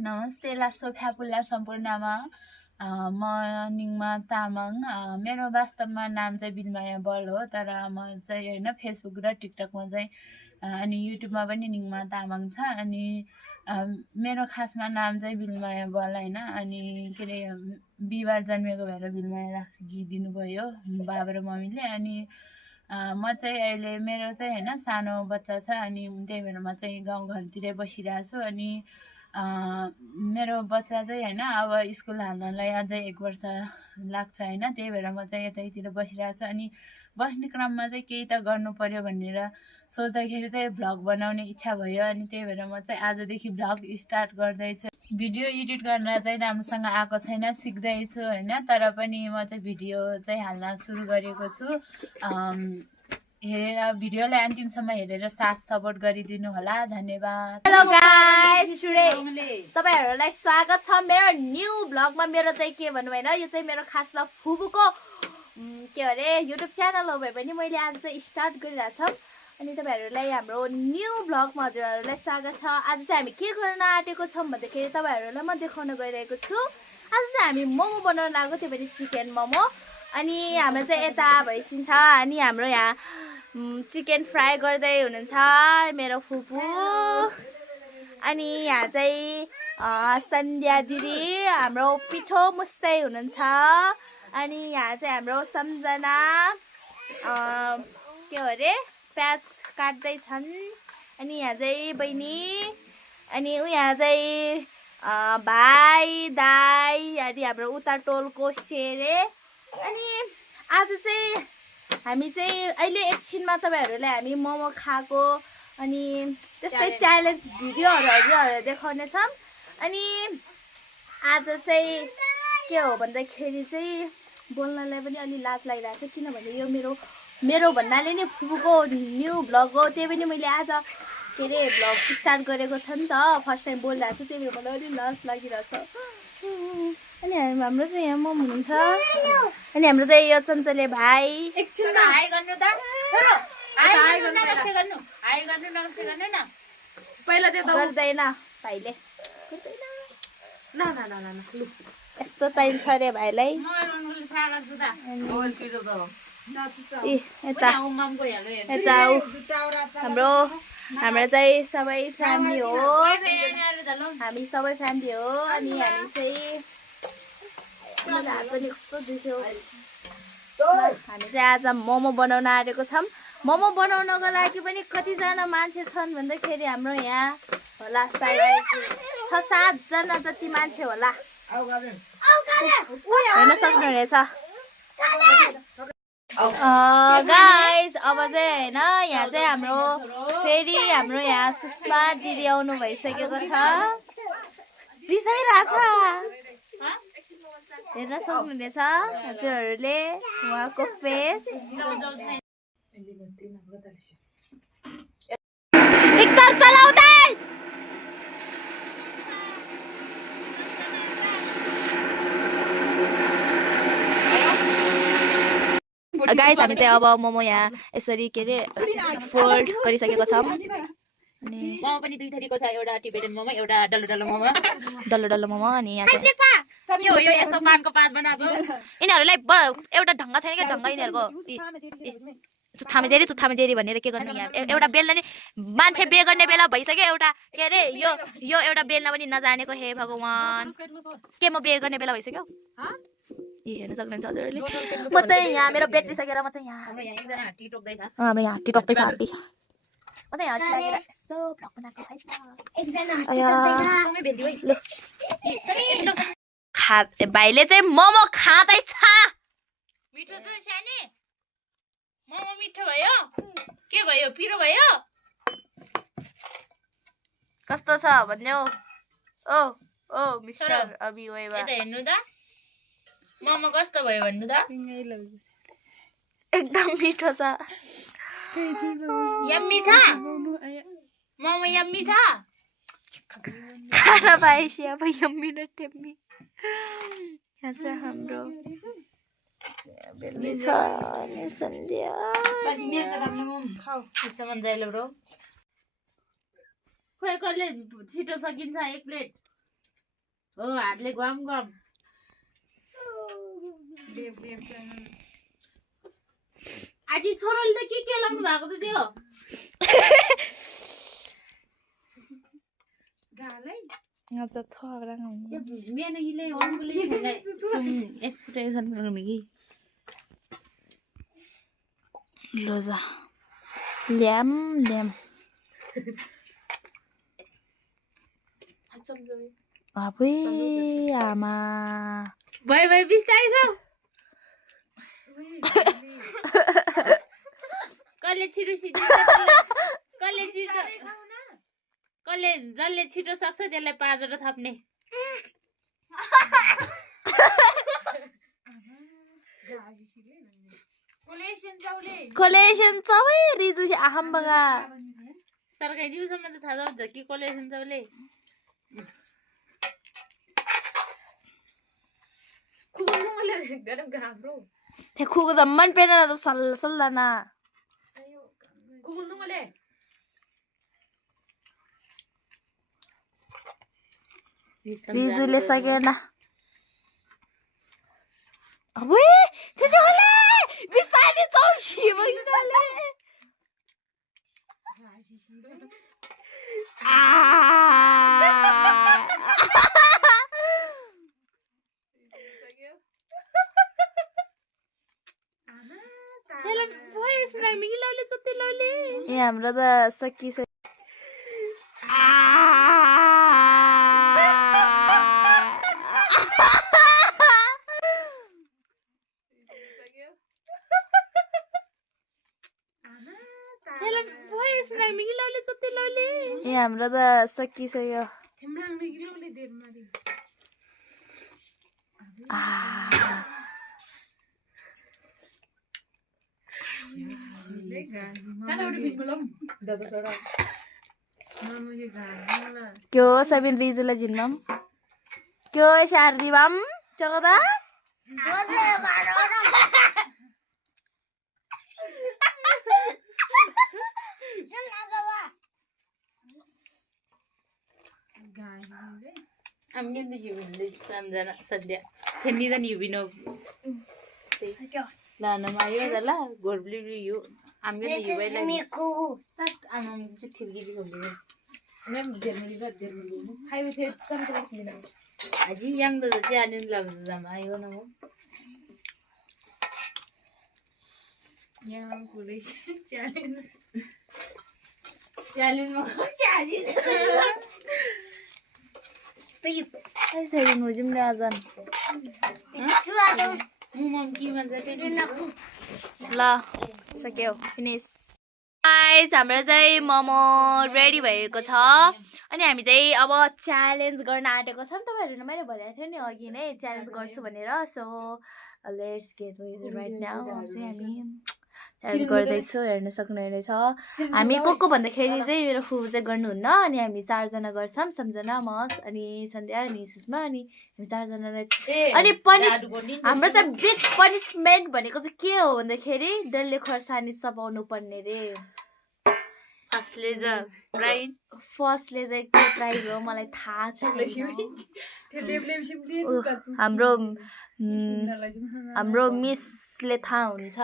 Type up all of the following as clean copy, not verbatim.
नमस्ते लासो फ्यापुल्ला सम्पूर्णमा म निङमा तामाङ मेरो वास्तवमा नाम चाहिँ बिलमाया बल हो तर म चाहिँ हैन फेसबुक र टिकटकमा चाहिँ अनि युट्युबमा पनि निङमा तामाङ छ अनि मेरो खासमा नाम चाहिँ बिलमाया बल हैन अनि के अरे बिहिबार जन्मेको भएर बिलमाया राखिदिनु भयो बाबा र मम्मीले अनि म चाहिँ अहिले मेरो चाहिँ हैन सानो बच्चा छ अनि त्यही भएर म चाहिँ गाउँघरतिरै बसिरहेको छु अनि मेरो बच्चा चाहिँ हैन अब स्कुल हाल्नलाई अझै 1 वर्ष लाग्छ हैन त्यही भएर म चाहिँ यतैतिर बसिरहेको छु अनि बस्ने क्रममा चाहिँ केही त गर्नु पर्यो भनेर सोच्दाखेरि चाहिँ भ्लग बनाउने इच्छा भयो अनि त्यही भएर म चाहिँ आजदेखि भ्लग स्टार्ट गर्दैछु भिडियो एडिट गर्न चाहिँ राम्रोसँग आएको छैन सिक्दैछु हैन तर पनि म चाहिँ भिडियो चाहिँ हाल्न सुरु गरेको छु हेरेर भिडियोलाई अन्तिमसम्म हेरेर साथ सपोर्ट गरिदिनु होला धन्यवाद हेलो गाइस तपाईहरुलाई स्वागत छ मेरो न्यू ब्लगमा मेरो चाहिँ के भन्नु भएन यो चाहिँ मेरो खासमा फुबुको के अरे युट्युब च्यानल हो भए पनि मैले आज चाहिँ स्टार्ट गरिरहेको छु अनि तपाईहरुलाई हाम्रो न्यू ब्लगमा हजुरहरुलाई स्वागत छ आज चाहिँ हामी के गर्न आँटेको छौं भन्दाखेरि तपाईहरुलाई म देखाउन गइरहेको छु आज चाहिँ हामी मोमो बनाउन लागेको त्यो पनि चिकन मोमो अनि हाम्रो चाहिँ यता भइसिन्छ अनि हाम्रो यहाँ चिकन फ्राई गर्दै हुनुहुन्छ मेरो फुपू अनि यहाँ चाहिँ सन्ध्या दिदी हाम्रो पिठो मुस्दै हुनुहुन्छ अनि यहाँ चाहिँ हाम्रो सम्झना के हो रे प्याज काट्दै छन् अनि यहाँ चाहिँ बहिनी अनि यहाँ चाहिँ भाइ दाइ अनि हाम्रो उता टोलको सेरे अनि आज चाहिँ हामी चाहिँ अहिले एकछिनमा तपाईहरुलाई हामी मोमो खाएको अनि त्यस्तै च्यालेन्ज भिडियोहरु हजुरहरुलाई देखाउने छौं अनि आज चाहिँ के हो भन्दाखेरि चाहिँ बोल्नलाई पनि अलि लाज लागिरहेको छ किनभने यो मेरो भन्नाले नि फुपूको न्यू भ्लग हो त्यही पनि मैले आज के रे भ्लग स्टार्ट गरेको छ नि त फर्स्ट टाइम बोलिरहेको छु त्यही भएर मलाई अलि लाज लागिरहेछ अनि हाम्रो चाहिँ यहाँ मम हुनुहुन्छ अनि हाम्रो चाहिँ यो चञ्चले भाइ एकछिनमा हाई गर्नु त छोरो हाई गर्नु नमस्ते गर्नु हाई गर्नु नमस्ते गर्नु न पहिला त्यो गर्दैन भाइले न न न न लु यस्तो चाहिन्छ रे भाइलाई म रनले सागर जुदा ओल तिरो त यता हाम्रो चाहिँ सबै फ्यामिली हो हामी सबै फ्यामिली हो अनि हामी चाहिँ हामी चाहिँ आज मोमो बनाउन आएको छौं मोमो बनाउनको लागि पनि कतिजना मान्छे छन् भन्दाखेरि हाम्रो यहाँ होला सायद 6-7 जना जति मान्छे होला हेर्न सक्नुहुनेछ गाइस अब चाहिँ हैन यहाँ चाहिँ हाम्रो फेरि हाम्रो यहाँ सुषमा दिदी आउनु भइसकेको छ रिसाइरहेछ हेर्न सक्नुहुनेछ हजुरहरुले उहाँको फेस पिक्चर चलाउँदै गाइस हामी चाहिँ अब मोमो यहाँ यसरी के रे फोल्ड गरिसकेको छौं अनि मोमो पनि दुई थरीको छ एउटा टिबेटन मोमो एउटा डल्लो डल्लो मोमो अनि यहाँ चाहिँ के हो यो यस्तो पानको पात बनाएको यिनीहरुलाई एउटा ढंग छैन के ढंग यिनीहरुको चुथामेजेरी भनेर के गर्नु यहाँ एउटा बेल्न नि मान्छे बे गर्ने बेला भइसक्यो एउटा के रे यो एउटा बेल्न पनि नजानेको हे भगवान के म बे गर्ने बेला भइसक्यो हेर्न सक्नुहुन्छ हजुरहरुले म चाहिँ यहाँ मेरो ब्याट्री सकेर म चाहिँ यहाँ हाम्रो यहाँ एकजना हात्ती टोक्दै छ हाम्रो यहाँ हात्ती टोक्दै छ हात्ती म चाहिँ हँसी लागेर यसो भ्लग बनाएको है एकजना हात्ती टोक्दै छ सँगै भेट्यो है भाइले चाहिँ मोमो खाँदै छ मिठो छ सानी मोमो मिठो भयो के भयो पिरो भयो कस्तो छ भन्ने ओ मिस्टर अबि वेवा यता हेर्नु त मोमो कस्तो भयो भन्नु त एकदम मिठो छ यम्मी छ मोमो यम्मी छ खाना पाएपछि अब यम्मी न टेम्मी यहाँ चाहिँ हाम्रो बेल्ने छ अनि सन्ध्या खोइ कसले छिटो सकिन्छ एक प्लेट हो हातले गम गम आज छोराले त के लाउनु भएको त त्यो त थोरा मेनहीले अङ्गुले एक्सप्रेसन गर्नु कि लोजा ल्याम ल्याम अबे आमा भाइ भाइ बिस्तारै छ कसले छिटो छिटो कसले जसले छिटो सक्छ त्यसलाई पाजर थप्ने कोलेसन सबै रिजु आहम बगा सरकारी दिउँसम्म त थाहा छ कि कोलेसन सबले त्यो खुको जम्मन पेन त सल्लाना रिजुले सकेन अबे त्यसोले बिस्तारै चौशी बगिदाले ए हाम्रो त सकिसक्यो ए हाम्रो त सकिसक्यो क्यों सबिन रिजुला जिन्नम क्यों शारदीबाम चगदा आमगे त युबिनले सम्झना सध्या थेनी त युबिनो लानमा आयो होला गोर्बली यो आमगे त युबैलाई आमाम चाहिँ थिर्की दिएको मैम जर्मनी बात जर्मनी हाइवे थे चमचम मिला अजी yang त च्यालेन्ज लाग्छ जम्मा आयो न हो यहाँ पुलिस च्यालेन्ज मा च्यालेन्ज सही मुझे में आजान मम की भन्छ ल सक्यो फिनिश गाइस हाम्रो चाहिँ मोमो रेडी भएको छ अनि हामी चाहिँ अब च्यालेन्ज गर्न आँटेको छौँ तपाईहरुले मैले भनेको थियो नि अघि नै च्यालेन्ज गर्छु भनेर so let's get with right now चाहिँ हामी च्यालेन्ज गर्दैछौँ हेर्न सक्नुहुनेछ हामी को भन्दाखेरि चाहिँ मेरो फुपू चाहिँ गर्नुहुन्न अनि हामी 4 जना गर्छौँ सम्झना म अनि सन्ध्या अनि सुषमा अनि हामी 4 जनालाई अनि हाम्रो चाहिँ बिग पनिशमेन्ट भनेको चाहिँ के हो भन्दाखेरि डल्ले खोर्सानी चपाउनु पर्ने रे फर्स्टले चाहिँ के प्राइज हो मलाई थाहा छैन हाम्रो मिसले थाहा हुन्छ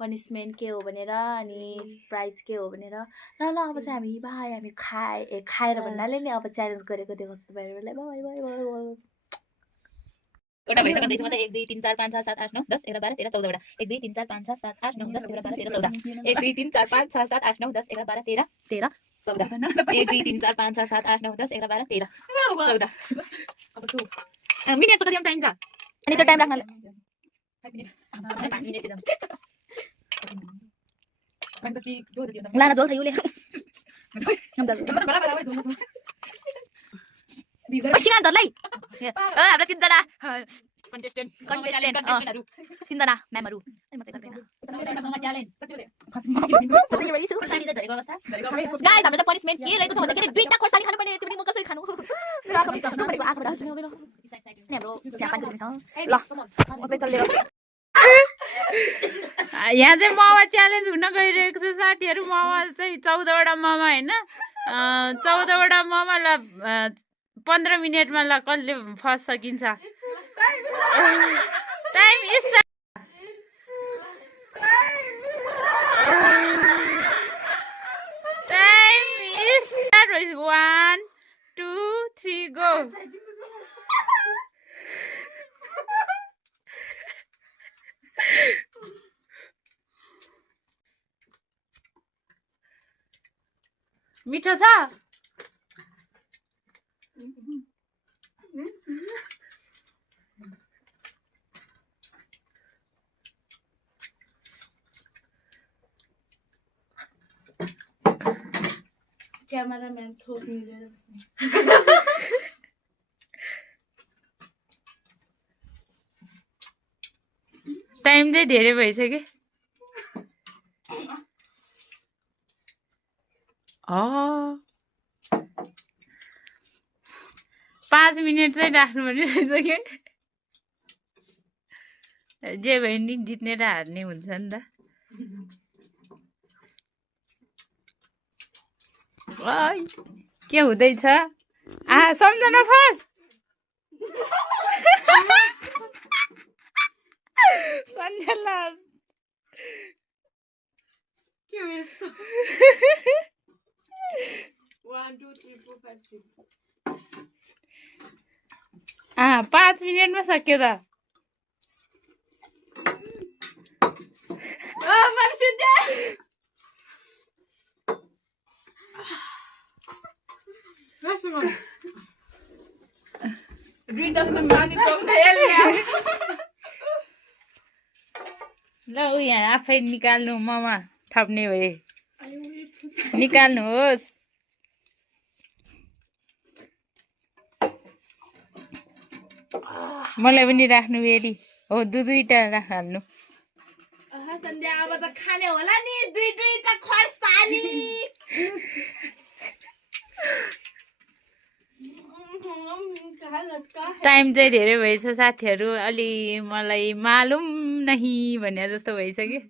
पनिशमेन्ट के हो भनेर अनि प्राइज के हो भनेर ल अब चाहिँ हामी खाएर भन्नाले नि अब च्यालेन्ज गरेको देखाउँछु तपाईहरुलाई बाइ बाइ वटा भइसक्यो त्यसमा चाहिँ 1 2 3 4 5 6 7 8 9 10 11 12 13 14 वटा 1 2 3 4 5 6 7 8 9 10 11 12 13 14 1 2 3 4 5 6 7 8 9 10 11 12 13 13 14 1 2 3 4 5 6 7 8 9 10 11 12 13 14 अब सु मिनेट कति टाइम छ अनि त्यो टाइम राख्न 5 मिनेट एकदम लाना जोल थयुले सिगान्तलाई हाम्रो 3 जना कन्टेस्टेन्ट 3 जना म्यामहरु अनि म चाहिँ गर्दैन गाइस हाम्रो त पनिशमेन्ट के रहेको छ भन्दाखेरि 2टा खोर्सानी खानु पर्ने त्यो पनि म कसरी खानु मेरो आँखाबाट आउँछ नि हाम्रो चियापानी पनि छ ल म चाहिँ चल्दै गर्छु यहाँ चाहिँ मावा च्यालेन्ज हुन गइरहेको छ साथीहरु मावा चाहिँ 14 वटा मामा हैन 14 वटा मामालाई 15 मिनेटमा ल कसले फर्स्ट सकिन्छ टाइम स्टार्ट Start 1 2 3 go मिठो छ क्यामेराम्यान थोक मिलेर टाइम चाहिँ धेरै भइसक्यो 5 मिनेट चाहिँ राख्नुपर्ने रहेछ कि जे भए नि जित्ने र हार्ने हुन्छ नि त के हुँदैछ सम्झना फर्स्ट सन्ध्याला के हो यस्तो 1 2 3 4 5 6 5 मिनेटमा सक्यो त ल ऊ यहाँ आफै निकाल्नु ममा थप्ने भए निकाल्नुहोस् मलाई पनि राख्नु फेरि हो दुईटा राख्नु सन्ध्या अब त खाने होला नि दुईटा खर्सानी टाइम चाहिँ धेरै भएछ साथीहरू अलि मलाई मालुम नही भने जस्तो भइसक्यो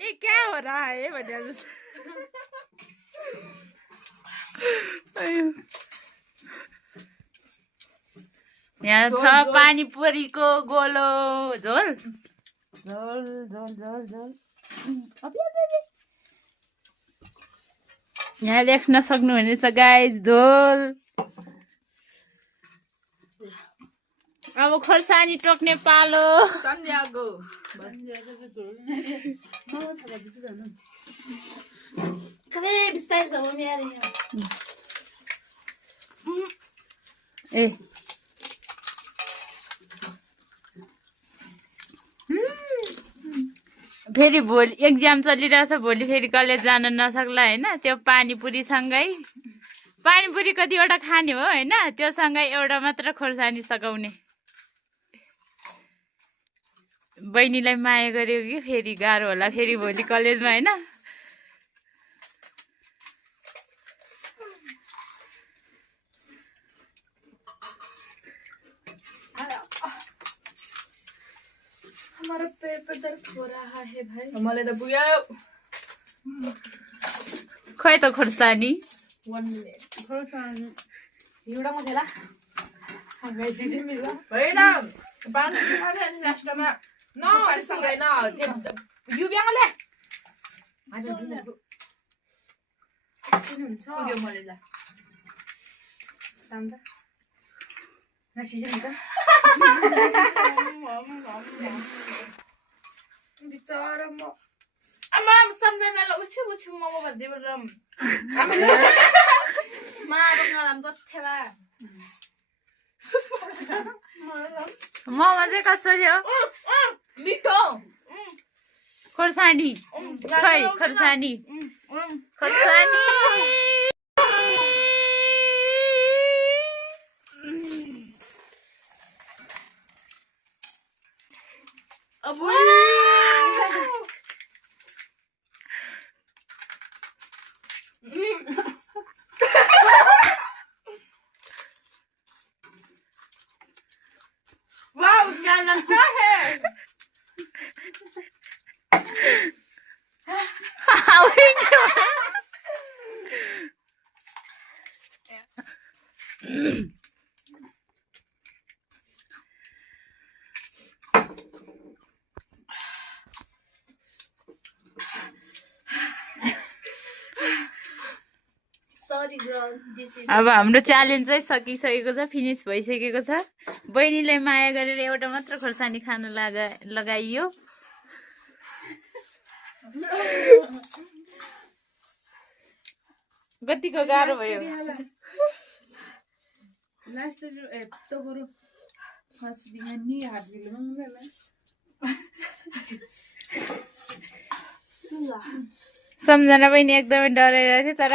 ए क्या हो रहा है भने जस्तो यहाँ छ पानीपुरीको गोलो झोल झोल झोल झोल झोल यहाँ देख्न सक्नुहुनेछ गाइस झोल अब खोर्सानी टोक्ने पालो सन्ध्याको ए फेरि भोलि एक्जाम चलिरहेछ भोलि फेरि कलेज जान नसक्ला होइन त्यो पानीपुरीसँगै पानीपुरी कतिवटा खाने हो होइन त्योसँगै एउटा मात्र खोर्सानी सघाउने बहिनीलाई माया गर्यो कि फेरि गाह्रो होला फेरि भोलि कलेजमा होइन हमारा पेट पे दर्द हो रहा है भाई मलाई त पुग्यो खै त खोर्सानी 1 मिनेट खोर्सानी एउटा मात्रै ला गाइसिदि मिला होइन पानी खाने अनि लास्टमा न त्यस्तो हैन यो ब्याङले आज दिन्छु हुन्छ पुग्यो मलाई ला तान्छ नसिन्छ बिचारा म आमा सम्झनालाई उछि मोमो भन्दै बोलम मारो गलाम जथेबा ममा चाहिँ कस्तो थियो मिठो खोर्सानी खै खोर्सानी खोर्सानी वाओ क्या लगता है सरी गर्ल दिस इज अब हाम्रो च्यालेन्ज चाहिँ सकिसकेको छ, फिनिस भइसकेको छ। बहिनीलाई माया गरेर एउटा मात्र खोर्सानी खान लगाइयो। कतिको गाह्रो भयो। सम्झना बहिनी एकदमै डराइरहेको थियो, तर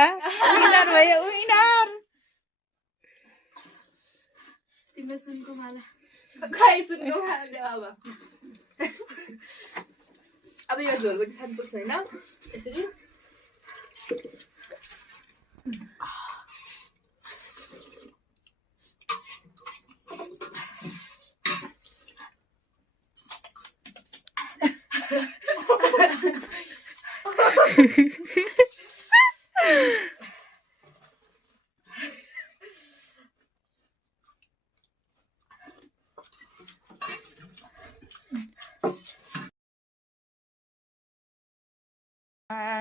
विनर भयो, विनर। तिम्रो सुनको माला खै सुनको खाने अब यो झोल पनि खानुपर्छ होइन यसरी।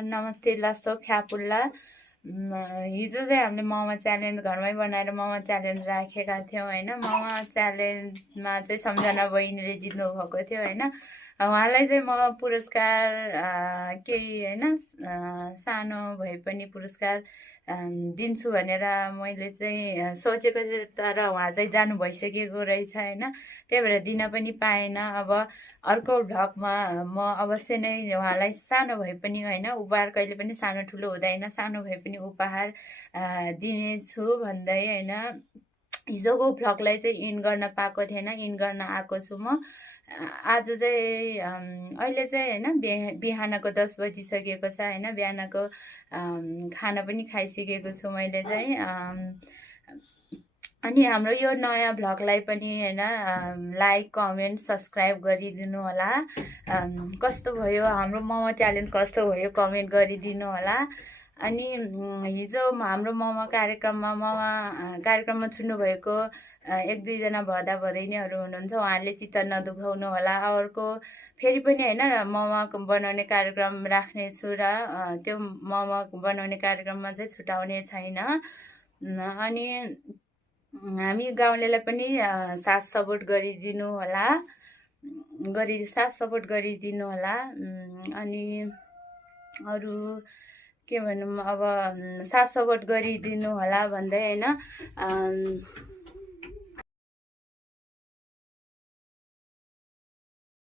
नमस्ते लास्तो फ्यापुल्ला। हिजो चाहिँ हामीले मोमो च्यालेन्ज घरमै बनाएर मोमो च्यालेन्ज राखेका थियौँ होइन। मोमो च्यालेन्जमा चाहिँ सम्झना बहिनीले जित्नु भएको थियो होइन। उहाँलाई चाहिँ म पुरस्कार केही होइन सानो भए पनि पुरस्कार दिन्छु भनेर मैले चाहिँ सोचेको थिएँ, तर उहाँ चाहिँ जानु भइसकेको रहेछ होइन। त्यही भएर दिन पनि पाएन। अब अर्को भ्लगमा म अवश्य नै उहाँलाई सानो भए पनि होइन, उपहार कहिले पनि सानो ठुलो हुँदैन, सानो भए पनि उपहार दिनेछु भन्दै होइन हिजोको भ्लगलाई चाहिँ इन गर्न पाएको थिएन, इन गर्न आएको छु म। आज चाहिँ अहिले चाहिँ होइन बिहानको 10 बजिसकेको छ होइन। बिहानको खाना पनि खाइसकेको छु मैले चाहिँ। अनि हाम्रो यो नयाँ भ्लगलाई पनि होइन लाइक कमेन्ट सब्सक्राइब गरिदिनु होला। कस्तो भयो हाम्रो मोमो च्यालेन्ज, कस्तो भयो कमेन्ट गरिदिनु होला। अनि हिजो हाम्रो मोमो कार्यक्रममा छुन्नुभएको 1-2 जना भदा भदैनीहरू हुनुहुन्छ, उहाँहरूले चित्त नदुखाउनु होला। अर्को फेरि पनि होइन मोमो बनाउने कार्यक्रम राख्नेछु र त्यो मोमो बनाउने कार्यक्रममा चाहिँ छुटाउने छैन। अनि हामी गाउँलेलाई पनि साथ सपोर्ट गरिदिनु होला, अनि अरू के भनौँ अब साथ सपोर्ट गरिदिनु होला भन्दै होइन